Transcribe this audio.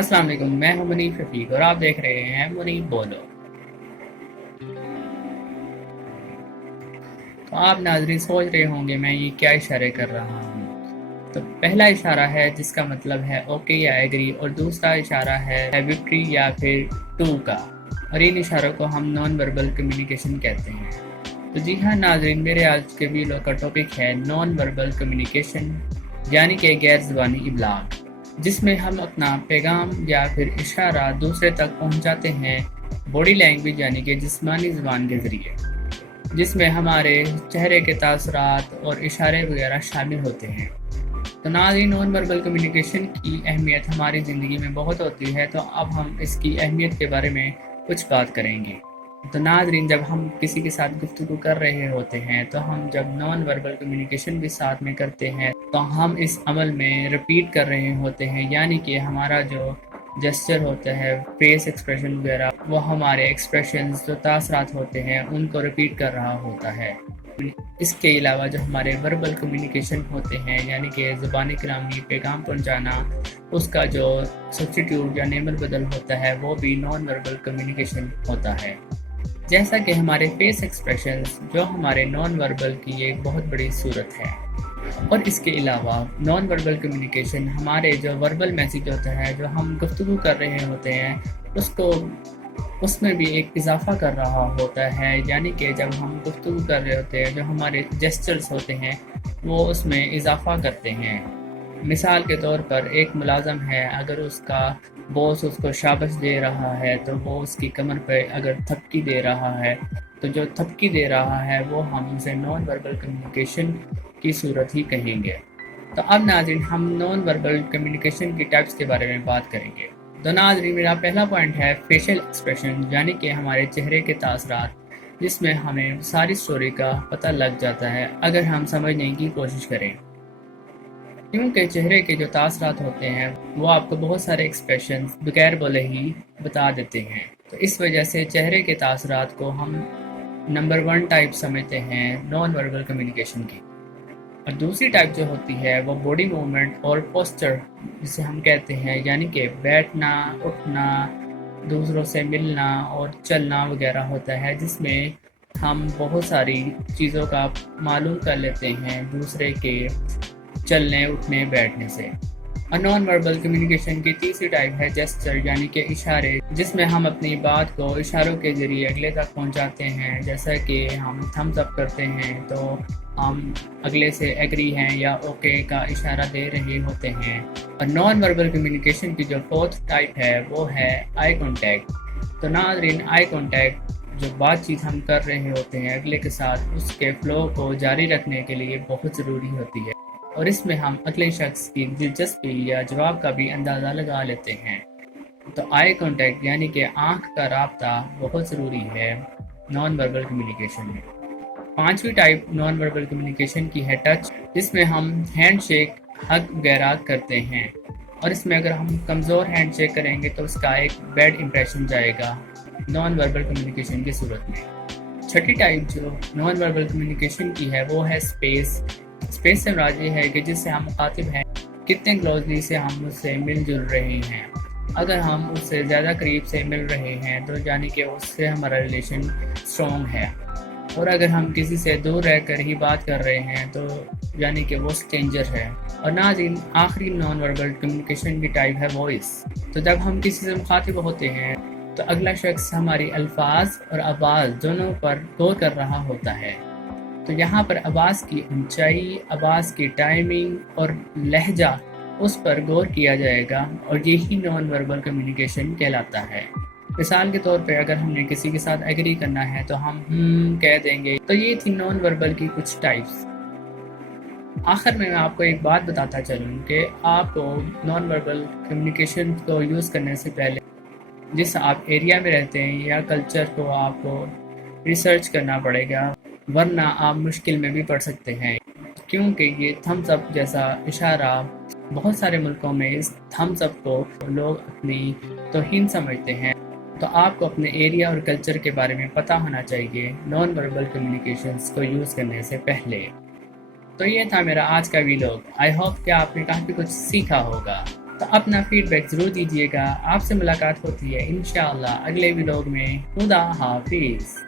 السلام علیکم، میں ہوں منیب شفیق اور آپ دیکھ رہے ہیں منیب بولو۔ تو آپ ناظرین سوچ رہے ہوں گے میں یہ کیا اشارے کر رہا ہوں۔ تو پہلا اشارہ ہے جس کا مطلب ہے اوکے یا ایگری، اور دوسرا اشارہ ہے وکٹری یا پھر ٹو کا، اور ان اشاروں کو ہم نان وربل کمیونیکیشن کہتے ہیں۔ تو جی ہاں ناظرین، میرے آج کے ویڈیو کا ٹاپک ہے نان وربل کمیونیکیشن، یعنی کہ غیر زبانی ابلاغ، جس میں ہم اپنا پیغام یا پھر اشارہ دوسرے تک پہنچاتے ہیں باڈی لینگویج یعنی کہ جسمانی زبان کے ذریعے، جس میں ہمارے چہرے کے تاثرات اور اشارے وغیرہ شامل ہوتے ہیں۔ تو ناظرین، نان وربل کمیونیکیشن کی اہمیت ہماری زندگی میں بہت ہوتی ہے، تو اب ہم اس کی اہمیت کے بارے میں کچھ بات کریں گے۔ تو ناظرین، جب ہم کسی کے ساتھ گفتگو کر رہے ہوتے ہیں تو ہم جب نان وربل کمیونیکیشن بھی ساتھ میں کرتے ہیں تو ہم اس عمل میں ریپیٹ کر رہے ہوتے ہیں، یعنی کہ ہمارا جو جسچر ہوتا ہے، فیس ایکسپریشن وغیرہ، وہ ہمارے ایکسپریشنز جو تاثرات ہوتے ہیں ان کو ریپیٹ کر رہا ہوتا ہے۔ اس کے علاوہ جو ہمارے وربل کمیونیکیشن ہوتے ہیں، یعنی کہ زبانی کلامی پیغام پہنچانا، اس کا جو سبسٹیٹیوٹ یا نیمل بدل ہوتا ہے وہ بھی نان وربل کمیونیکیشن ہوتا ہے۔ جیسا کہ ہمارے فیس ایکسپریشنز جو ہمارے نان وربل کی ایک بہت بڑی صورت ہے، اور اس کے علاوہ نان وربل کمیونیکیشن ہمارے جو وربل میسیج ہوتا ہے، جو ہم گفتگو کر رہے ہوتے ہیں، اس میں بھی ایک اضافہ کر رہا ہوتا ہے، یعنی کہ جب ہم گفتگو کر رہے ہوتے ہیں جو ہمارے جسچرز ہوتے ہیں وہ اس میں اضافہ کرتے ہیں۔ مثال کے طور پر ایک ملازم ہے، اگر اس کا باس اس کو شابش دے رہا ہے تو وہ اس کی کمر پہ اگر تھپکی دے رہا ہے، تو جو تھپکی دے رہا ہے وہ ہم اسے نان وربل کمیونیکیشن کی صورت ہی کہیں گے۔ تو اب ناظرین، ہم نان وربل کمیونیکیشن کی ٹائپس کے بارے میں بات کریں گے۔ تو ناظرین، میرا پہلا پوائنٹ ہے فیشل ایکسپریشن، یعنی کہ ہمارے چہرے کے تاثرات، جس میں ہمیں ساری سٹوری کا پتہ لگ جاتا ہے اگر ہم سمجھنے کی کوشش کریں، کیونکہ چہرے کے جو تاثرات ہوتے ہیں وہ آپ کو بہت سارے ایکسپریشنز بغیر بولے ہی بتا دیتے ہیں۔ تو اس وجہ سے چہرے کے تاثرات کو ہم نمبر 1 ٹائپ سمجھتے ہیں نان وربل کمیونیکیشن کی۔ اور دوسری ٹائپ جو ہوتی ہے وہ باڈی موومنٹ اور پوسچر جسے ہم کہتے ہیں، یعنی کہ بیٹھنا، اٹھنا، دوسروں سے ملنا اور چلنا وغیرہ ہوتا ہے، جس میں ہم بہت ساری چیزوں کا معلوم کر لیتے ہیں دوسرے کے چلنے، اٹھنے، بیٹھنے سے۔ اور نان وربل کمیونیکیشن کی تیسری ٹائپ ہے جسچر، یعنی کہ اشارے، جس میں ہم اپنی بات کو اشاروں کے ذریعے اگلے تک پہنچاتے ہیں، جیسا کہ ہم تھمز اپ کرتے ہیں تو ہم اگلے سے ایگری ہیں یا اوکے کا اشارہ دے رہے ہوتے ہیں۔ اور نان وربل کمیونیکیشن کی جو 4th ٹائپ ہے وہ ہے آئی کانٹیکٹ۔ تو ناظرین، آئی کانٹیکٹ جو بات چیت ہم کر رہے ہوتے ہیں اگلے کے ساتھ، اس کے فلو کو جاری رکھنے کے لیے بہت ضروری ہوتی ہے، اور اس میں ہم اگلے شخص کی دلچسپی یا جواب کا بھی اندازہ لگا لیتے ہیں۔ تو آئی کانٹیکٹ یعنی کہ آنکھ کا رابطہ بہت ضروری ہے نان وربل کمیونیکیشن میں۔ 5ویں ٹائپ نان وربل کمیونیکیشن کی ہے ٹچ، جس میں ہم ہینڈ شیک، ہگ وغیرہ کرتے ہیں، اور اس میں اگر ہم کمزور ہینڈ شیک کریں گے تو اس کا ایک بیڈ امپریشن جائے گا نان وربل کمیونیکیشن کی صورت میں۔ 6ٹھی ٹائپ جو نان وربل کمیونیکیشن کی ہے وہ ہے اسپیس۔ اسپیس سے مراد یہ ہے کہ جس سے ہم مخاطب ہیں کتنے کلوزلی سے ہم اس سے مل جل رہے ہیں۔ اگر ہم اس سے زیادہ قریب سے مل رہے ہیں تو یعنی کہ اس سے ہمارا ریلیشن اسٹرانگ ہے، اور اگر ہم کسی سے دور رہ کر ہی بات کر رہے ہیں تو یعنی کہ وہ اسٹرینجر ہے۔ اور ناظرین، آخری نان وربل کمیونیکیشن کی ٹائپ ہے وائس۔ تو جب ہم کسی سے مخاطب ہوتے ہیں تو اگلا شخص ہماری الفاظ اور آواز دونوں پر غور کر رہا ہوتا ہے۔ تو یہاں پر آواز کی اونچائی، آواز کی ٹائمنگ اور لہجہ، اس پر غور کیا جائے گا، اور یہی نان وربل کمیونیکیشن کہلاتا ہے۔ مثال کے طور پہ اگر ہم نے کسی کے ساتھ ایگری کرنا ہے تو ہم کہہ دیں گے۔ تو یہ تھی نان وربل کی کچھ ٹائپس۔ آخر میں آپ کو ایک بات بتاتا چلوں کہ آپ کو نان وربل کمیونیکیشن کو یوز کرنے سے پہلے جس آپ ایریا میں رہتے ہیں یا کلچر کو آپ کو ریسرچ کرنا پڑے گا، ورنہ آپ مشکل میں بھی پڑ سکتے ہیں، کیونکہ یہ تھمز اپ جیسا اشارہ بہت سارے ملکوں میں اس تھمز اپ کو لوگ اپنی توہین سمجھتے ہیں۔ تو آپ کو اپنے ایریا اور کلچر کے بارے میں پتہ ہونا چاہیے نان وربل کمیونیکیشنز کو یوز کرنے سے پہلے۔ تو یہ تھا میرا آج کا ویلوگ۔ آئی ہوپ کہ آپ نے کافی کچھ سیکھا ہوگا۔ تو اپنا فیڈ بیک ضرور دیجیے گا. آپ سے ملاقات ہوتی ہے انشاءاللہ اگلے ولاگ میں. خدا حافظ.